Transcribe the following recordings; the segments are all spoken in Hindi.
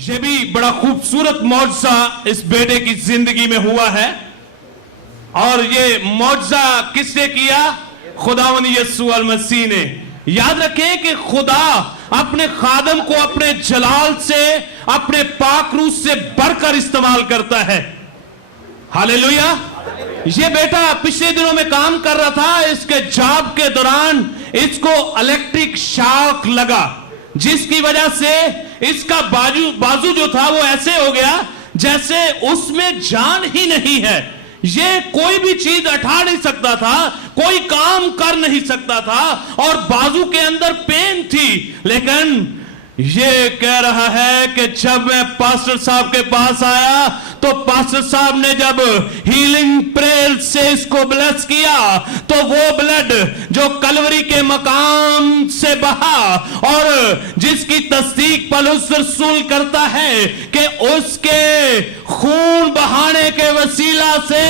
ये भी बड़ा खूबसूरत मौजज़ा इस बेटे की जिंदगी में हुआ है। और ये मौजज़ा किसने किया? खुदावंद यीशु अल मसीह ने। याद रखें कि खुदा अपने खादम को अपने जलाल से, अपने पाक रूह से बढ़कर इस्तेमाल करता है। हालेलुया। ये बेटा पिछले दिनों में काम कर रहा था, इसके जॉब के दौरान इसको इलेक्ट्रिक शॉक लगा, जिसकी वजह से इसका बाजू जो था वो ऐसे हो गया जैसे उसमें जान ही नहीं है। ये कोई भी चीज उठा नहीं सकता था, कोई काम कर नहीं सकता था और बाजू के अंदर पेन थी। लेकिन ये कह रहा है कि जब मैं पास्टर साहब के पास आया तो पास्टर साहब ने जब हीलिंग प्रेयर से इसको ब्लेस किया तो वो ब्लड जो कलवरी के मकाम से बहा और जिसकी तस्दीक पौलुस रसूल करता है कि उसके खून बहाने के वसीला से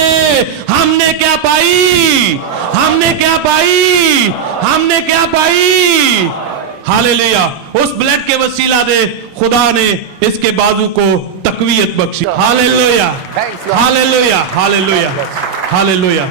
हमने क्या पाई, हमने क्या पाई, हमने क्या पाई। हालेलुया। उस ब्लड के वसीला दे खुदा ने इसके बाजू को तकवीयत बख्शी। Hallelujah, hallelujah, hallelujah, hallelujah.